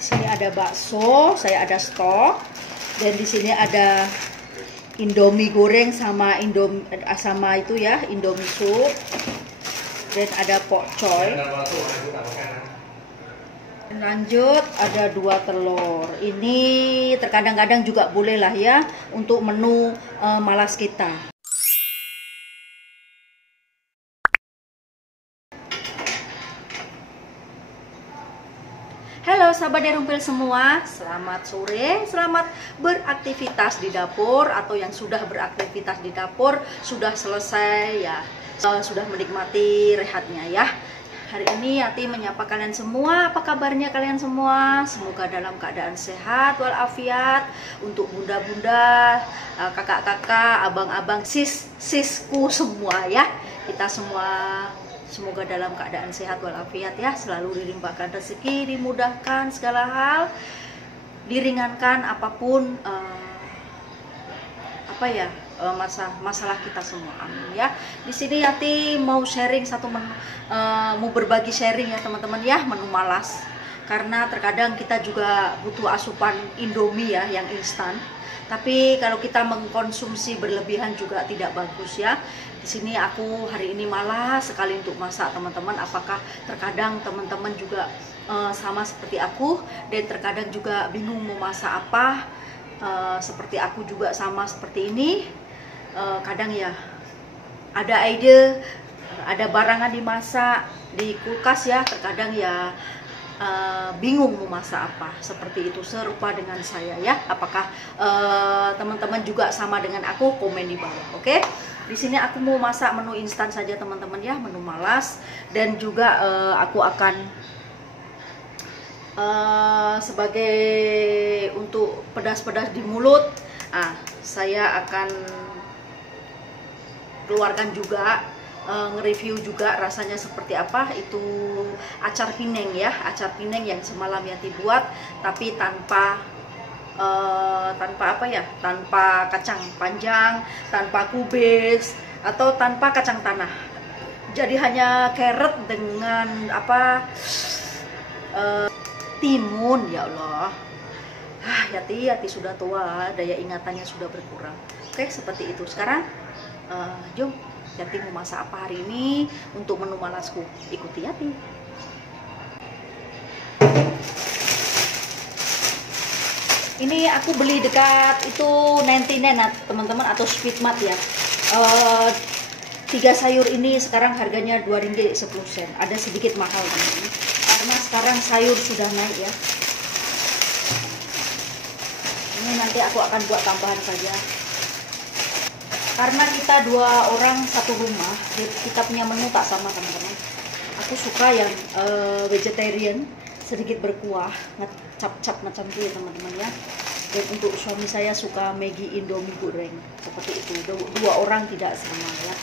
Di sini ada bakso, saya ada stok, dan di sini ada Indomie goreng sama itu ya, Indomie sup, dan ada pokcoy. Lanjut ada 2 telur. Ini terkadang-kadang juga boleh lah ya untuk menu malas kita. Halo sahabat Derumpil semua, selamat sore, selamat beraktivitas di dapur, atau yang sudah beraktivitas di dapur sudah selesai ya, sudah menikmati rehatnya ya. Hari ini Yati menyapa kalian semua. Apa kabarnya kalian semua? Semoga dalam keadaan sehat walafiat. Untuk bunda-bunda, kakak-kakak, abang-abang, sisku semua ya. Kita semua semoga dalam keadaan sehat walafiat ya. Selalu dilimpahkan rezeki, dimudahkan segala hal, diringankan apapun masalah kita semua, amin ya. Di sini Yati mau sharing mau berbagi sharing ya teman-teman ya, menu malas. Karena terkadang kita juga butuh asupan Indomie ya yang instan. Tapi kalau kita mengkonsumsi berlebihan juga tidak bagus ya. Di sini aku hari ini malas sekali untuk masak teman-teman. Apakah terkadang teman-teman juga sama seperti aku dan terkadang juga bingung mau masak apa? Seperti aku juga sama seperti ini. Kadang ya ada ide, ada barangan dimasak di kulkas ya, terkadang ya bingung mau masak apa. Seperti itu, serupa dengan saya ya. Apakah teman-teman juga sama dengan aku? Komen di bawah, oke? Di sini aku mau masak menu instan saja teman-teman ya, menu malas. Dan juga aku akan sebagai untuk pedas-pedas di mulut, saya akan keluarkan juga, nge-review juga rasanya seperti apa. Itu acar pineng ya, acar pineng yang semalam Yati buat, tapi tanpa tanpa kacang panjang, tanpa kubis, atau tanpa kacang tanah. Jadi hanya carrot dengan timun. Ya Allah, Yati sudah tua, daya ingatannya sudah berkurang. Oke, seperti itu. Sekarang jom, Yati mau masak apa hari ini untuk menu malasku. Ikuti Yati. Ini aku beli dekat itu 99 teman-teman, atau Speedmart ya. 3 sayur ini sekarang harganya Rp2.10. Ada sedikit mahal teman-teman, karena sekarang sayur sudah naik ya. Ini nanti aku akan buat tambahan saja. Karena kita 2 orang satu rumah, kita punya menu tak sama teman-teman. Aku suka yang vegetarian, sedikit berkuah, ngecap-cap macam itu ya teman-teman ya. Dan untuk suami saya suka Maggi Indomie goreng, seperti itu. 2 orang tidak sama ya.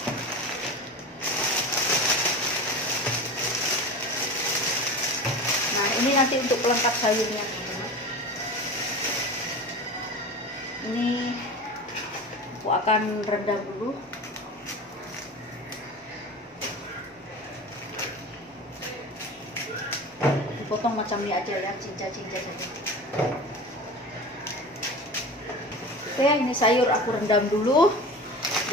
Nah, ini nanti untuk pelengkap sayurnya teman-teman. Ini aku akan rendam dulu. Dipotong macam ini aja ya, cincang-cincang saja. Oke, ini sayur aku rendam dulu.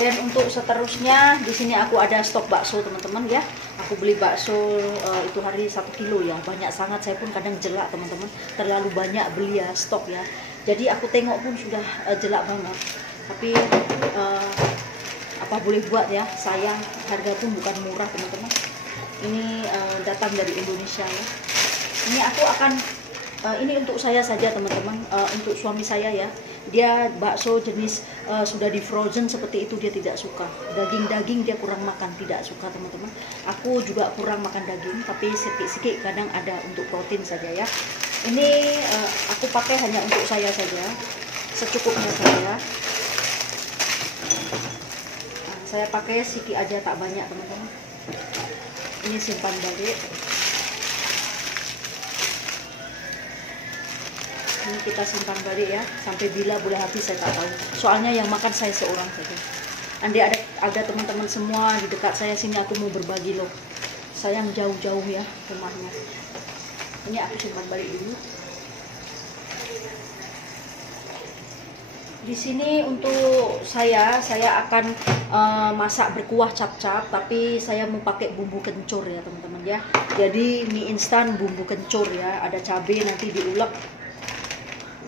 Dan untuk seterusnya di sini aku ada stok bakso teman-teman ya. Aku beli bakso itu hari 1 kilo ya, banyak sangat. Saya pun kadang jelak teman-teman, terlalu banyak beli ya, stok ya. Jadi aku tengok pun sudah jelak banget. Tapi apa boleh buat ya, sayang, harga pun bukan murah teman-teman. Ini datang dari Indonesia ya. Ini aku akan ini untuk saya saja teman-teman, untuk suami saya ya. Dia bakso jenis sudah di frozen seperti itu dia tidak suka. Daging-daging dia kurang makan, tidak suka teman-teman. Aku juga kurang makan daging, tapi sedikit-sedikit kadang ada untuk protein saja ya. Ini aku pakai hanya untuk saya saja, secukupnya saja. Saya pakai sedikit aja, tak banyak teman-teman. Ini simpan balik. Ini kita simpan balik ya, sampai bila boleh habis saya tak tahu. Soalnya yang makan saya seorang saja. Andai ada teman-teman semua di dekat saya sini, aku mau berbagi loh. Sayang jauh-jauh ya rumahnya. Ini aku simpan balik dulu. Di sini untuk saya akan masak berkuah cap-cap, tapi saya mau pakai bumbu kencur ya teman-teman ya. Jadi mie instan bumbu kencur ya, ada cabai nanti diulek.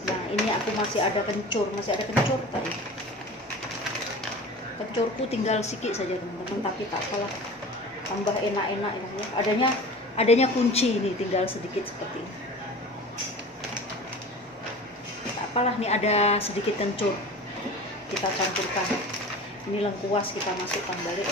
Nah ini aku masih ada kencur tadi. Kencurku tinggal sedikit saja teman-teman, tapi tak apalah, tambah enak-enak ya. Adanya kunci ini, tinggal sedikit seperti ini. Apalah, nih ada sedikit kencur, kita campurkan. Ini lengkuas kita masukkan balik.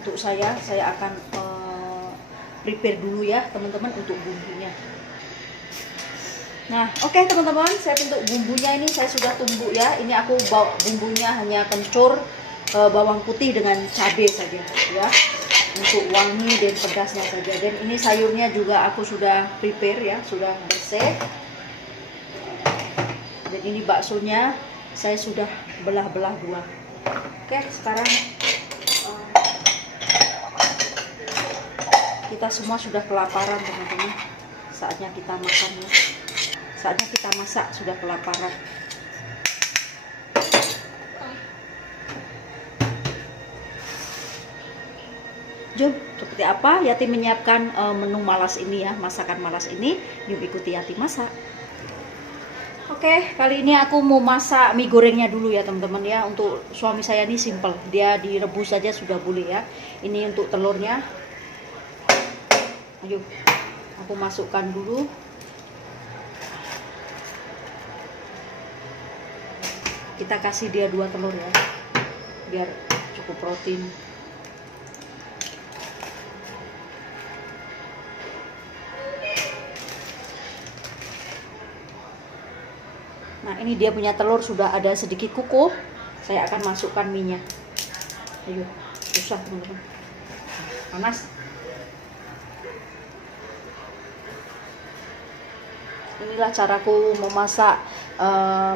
Untuk saya akan prepare dulu ya teman-teman untuk bumbunya. Nah oke teman-teman, saya untuk bumbunya ini saya sudah tumbuk ya. Ini aku bawa bumbunya hanya kencur, bawang putih dengan cabai saja ya, untuk wangi dan pedasnya saja. Dan ini sayurnya juga aku sudah prepare ya, sudah bersih. Dan ini baksonya saya sudah belah-belah dua. Oke, sekarang kita semua sudah kelaparan teman-teman. Saatnya kita makan ya. Saatnya kita masak, sudah kelaparan. Jom, seperti apa Yati menyiapkan menu malas ini ya, masakan malas ini. Yuk ikuti Yati masak. Oke, kali ini aku mau masak mie gorengnya dulu ya teman-teman ya. Untuk suami saya ini simple, dia direbus saja sudah boleh ya. Ini untuk telurnya. Ayo, aku masukkan dulu. Kita kasih dia 2 telur ya, biar cukup protein. Nah ini dia punya telur sudah ada sedikit kukuh. Saya akan masukkan minyak. Ayo, susah teman-teman, panas. Inilah caraku memasak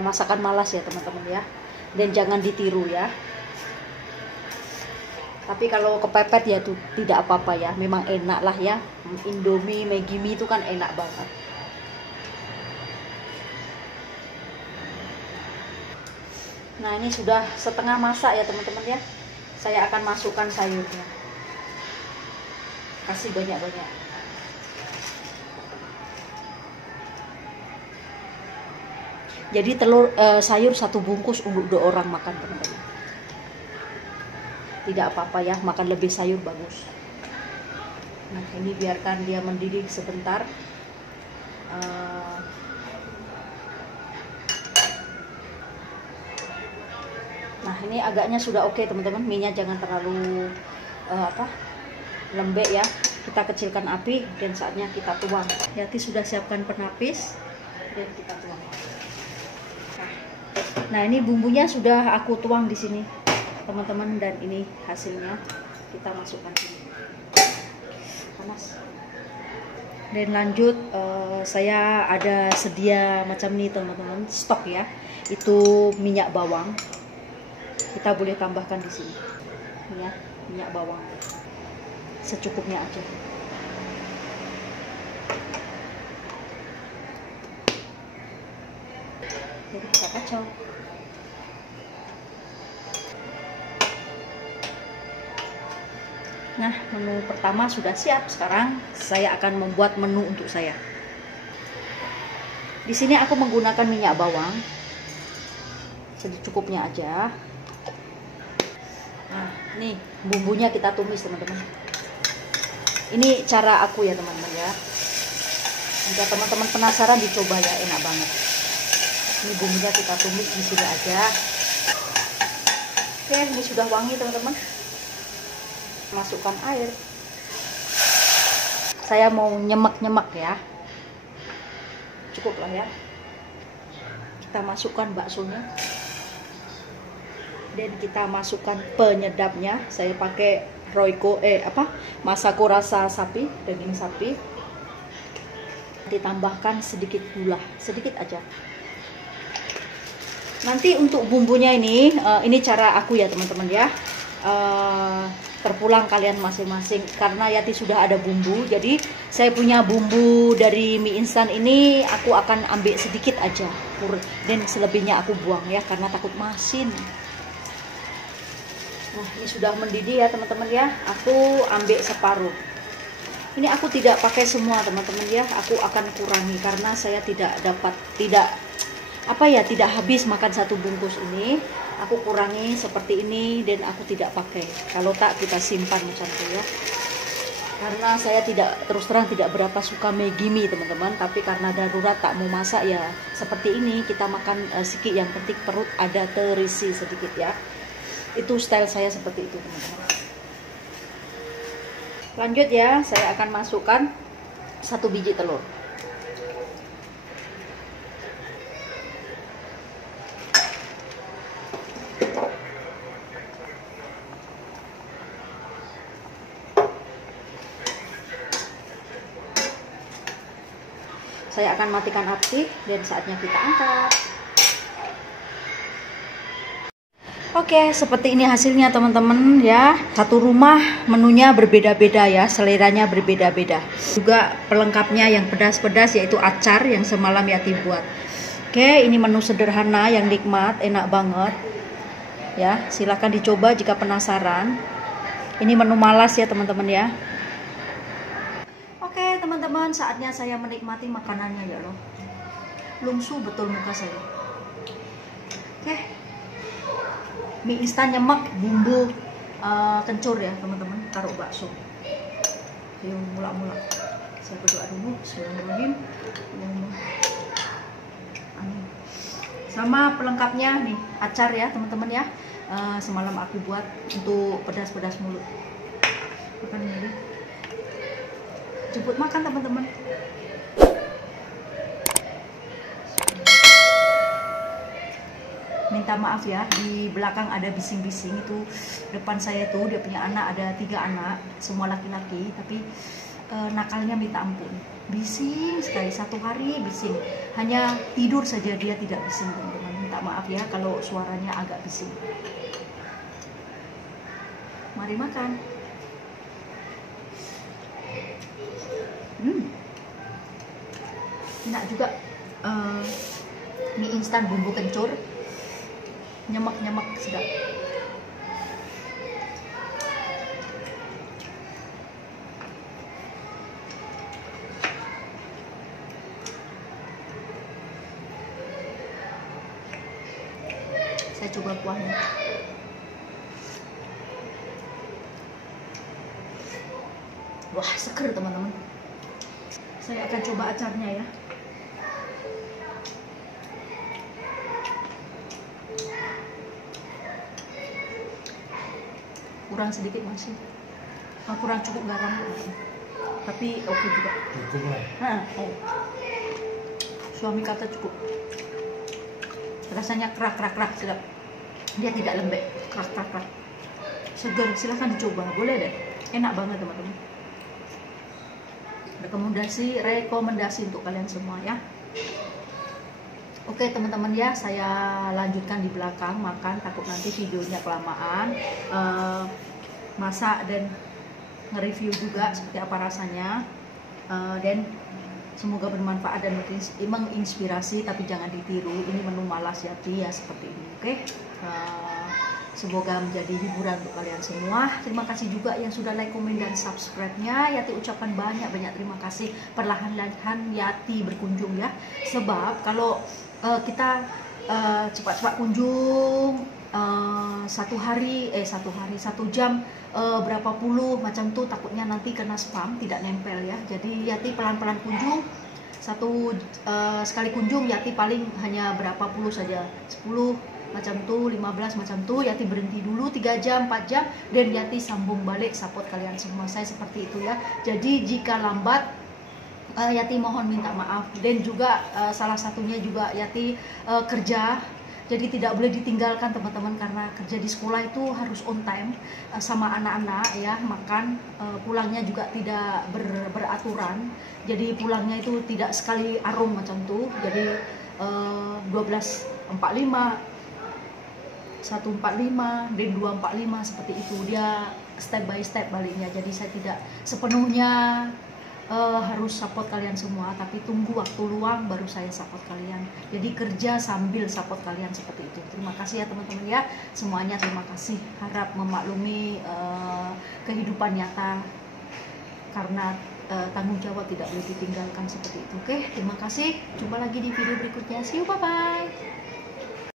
masakan malas ya teman-teman ya. Dan jangan ditiru ya. Tapi kalau kepepet ya tuh tidak apa-apa ya. Memang enak lah ya. Indomie, Maggi mie itu kan enak banget. Nah ini sudah setengah masak ya teman-teman ya. Saya akan masukkan sayurnya. Kasih banyak-banyak. Jadi sayur 1 bungkus untuk 2 orang makan teman-teman. Tidak apa-apa ya, makan lebih sayur bagus. Nah ini biarkan dia mendidih sebentar. Nah ini agaknya sudah oke teman-teman. Minyak jangan terlalu lembek ya. Kita kecilkan api dan saatnya kita tuang. Yati sudah siapkan penapis dan kita tuang. Nah ini bumbunya sudah aku tuang di sini teman-teman, dan ini hasilnya kita masukkan sini. Panas. Dan lanjut saya ada sedia macam ini teman-teman, stok ya. Itu minyak bawang. Kita boleh tambahkan di sini. Ya, minyak bawang. Secukupnya aja. Jadi kita kacau. Nah, menu pertama sudah siap. Sekarang saya akan membuat menu untuk saya. Di sini aku menggunakan minyak bawang secukupnya aja. Nah, nih bumbunya kita tumis teman-teman. Ini cara aku ya teman-teman ya. Jika teman-teman penasaran dicoba ya, enak banget. Ini bumbunya kita tumis di sini aja. Oke, ini sudah wangi teman-teman. Masukkan air. Saya mau nyemek-nyemek ya. Cukup lah ya. Kita masukkan baksonya. Dan kita masukkan penyedapnya. Saya pakai Royco Masako rasa sapi, daging sapi. Ditambahkan sedikit gula, sedikit aja. Nanti untuk bumbunya ini cara aku ya teman-teman ya. Terpulang kalian masing-masing, karena Yati sudah ada bumbu, jadi saya punya bumbu dari mie instan ini aku akan ambil sedikit aja, dan selebihnya aku buang ya karena takut masin. Nah, ini sudah mendidih ya teman-teman ya, aku ambil separuh. Ini aku tidak pakai semua teman-teman ya, aku akan kurangi karena saya tidak habis makan satu bungkus ini. Aku kurangi seperti ini dan aku tidak pakai. Kalau tak kita simpan macam itu ya. Karena saya terus terang tidak berapa suka Maggi mie teman-teman, tapi karena darurat tak mau masak ya seperti ini, kita makan sedikit, yang penting perut ada terisi sedikit ya. Itu style saya seperti itu teman-teman. Lanjut ya, saya akan masukkan 1 biji telur. Saya akan matikan api dan saatnya kita angkat. Oke, seperti ini hasilnya teman-teman ya. Satu rumah menunya berbeda-beda ya, seleranya berbeda-beda. Juga pelengkapnya yang pedas-pedas yaitu acar yang semalam Yati buat. Oke, ini menu sederhana yang nikmat, enak banget. Ya, silahkan dicoba jika penasaran. Ini menu malas ya teman-teman ya. Oke teman-teman, saatnya saya menikmati makanannya ya loh. Lungsu betul muka saya. Oke, mie instan nyemek bumbu kencur ya teman-teman, taruh bakso. Ayo mulak-mulak. Saya berdoa dulu. Bismillahirrahmanirrahim. Sama pelengkapnya nih, acar ya teman-teman ya. Semalam aku buat untuk pedas-pedas mulut. Makan ini. Jemput makan teman-teman. Minta maaf ya, di belakang ada bising-bising. Itu depan saya tuh dia punya anak, ada 3 anak, semua laki-laki, tapi nakalnya minta ampun. Bising sekali, satu hari bising. Hanya tidur saja dia tidak bising teman-teman. Minta maaf ya kalau suaranya agak bising. Mari makan. Enak juga mie instan bumbu kencur, nyemek-nyemek sedap. Saya coba kuahnya. Wah, seger teman-teman. Saya akan coba acarnya ya. Kurang sedikit masih, kurang cukup garam, tapi oke juga. Cukup lah. Suami kata cukup. Rasanya kerak sedap. Dia tidak lembek, kerak. Segar, silahkan dicoba, boleh deh. Enak banget teman-teman. Rekomendasi untuk kalian semua ya. Oke teman-teman ya, saya lanjutkan di belakang makan, takut nanti videonya kelamaan. Masak dan nge-review juga seperti apa rasanya, dan semoga bermanfaat dan menginspirasi, tapi jangan ditiru. Ini menu malas Yati ya seperti ini. Oke, semoga menjadi hiburan untuk kalian semua. Terima kasih juga yang sudah like, komen, dan subscribe-nya. Yati ucapkan banyak terima kasih. Perlahan-lahan Yati berkunjung ya, sebab kalau kita cepat-cepat kunjung, satu jam berapa puluh macam tuh, takutnya nanti kena spam, tidak nempel ya. Jadi Yati pelan-pelan kunjung. Sekali kunjung Yati paling hanya berapa puluh saja, 10 macam tuh, 15 macam tuh. Yati berhenti dulu 3 jam 4 jam dan Yati sambung balik support kalian semua. Saya seperti itu ya. Jadi jika lambat, Yati mohon minta maaf. Dan juga salah satunya juga Yati kerja Jadi tidak boleh ditinggalkan teman-teman, karena kerja di sekolah itu harus on time sama anak-anak ya, makan pulangnya juga tidak beraturan. Jadi pulangnya itu tidak sekali arung macam tuh. Jadi 12.45, 1.45 dan 2.45 seperti itu, dia step by step baliknya. Jadi saya tidak sepenuhnya harus support kalian semua, tapi tunggu waktu luang baru saya support kalian. Jadi kerja sambil support kalian seperti itu. Terima kasih ya teman-teman ya, semuanya terima kasih. Harap memaklumi kehidupan nyata, karena tanggung jawab tidak boleh ditinggalkan seperti itu. Oke, terima kasih. Jumpa lagi di video berikutnya. See you, bye bye.